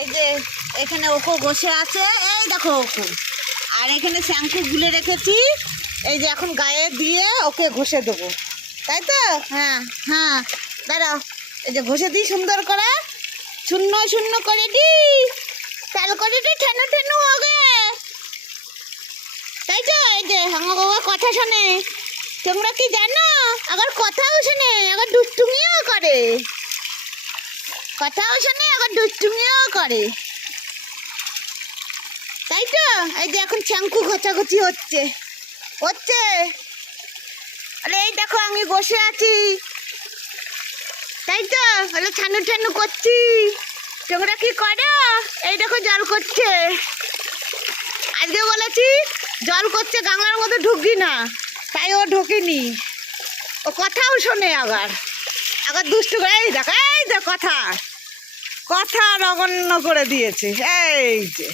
এই যে এখানে ওকো বসে আছে, এই দেখো ওকো। আর এখানে শ্যাম্পু গুলে রেখেছি, এই যে এখন গায়ে দিয়ে ওকে ঘষে দেবো, তাই তো? হ্যাঁ হ্যাঁ, দাঁড়াও, এই যে ঘষে দিই সুন্দর করে, শূন্য শূন্য করে দিই, চাল করে দিই, ঠেনু ঠেনু ওগে, তাই তো? এই যে আমার বাবা কথা শোনে, তোমরা কি জানো? আবার কথাও শোনে, আবার দুষ্টুমিও করে, কথাও শোনে আবার দুষ্টুমিও করে, তাই তো? এই যে এখন শ্যাম্পু ঘষাঘষি হচ্ছে হচ্ছে আরে এই দেখো আমি বসে আছি, তাই তো? বলে ঠানু ঠানু করছি, তোমরা কি করো? এই দেখো জল করছে, আজকে বলেছি জল করছে গাংলার মধ্যে ঢুকবি না, তাই ও ঢুকিনি, ও কথাও শোনে, আবার আবার দুষ্টু করে, এই দেখ কথা কথা নগণ্য করে দিয়েছে, এই যে